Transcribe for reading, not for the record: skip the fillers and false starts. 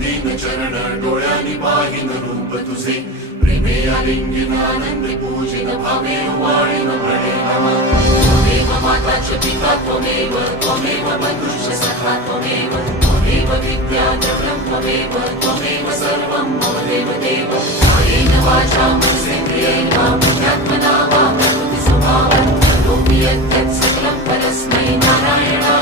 दीन चरण डोळ्यांनी पाहिन रूप तुझे प्रेमे आलिंगन आनंद पूजिन भावे वाळीन म्हणे नमः त्वमेव माताच पिता त्वमेव त्वमेव बंधुश्च सखा त्वमेव त्वमेव विद्याधरं त्वमेव त्वमेव सर्वं मम देवदेव कायेन वाचा मनसेन्द्रियेण वा बुद्ध्यात्मना वा प्रकृतिस्वभावात् करोमि यत् सकलं परस्मै नारायणाय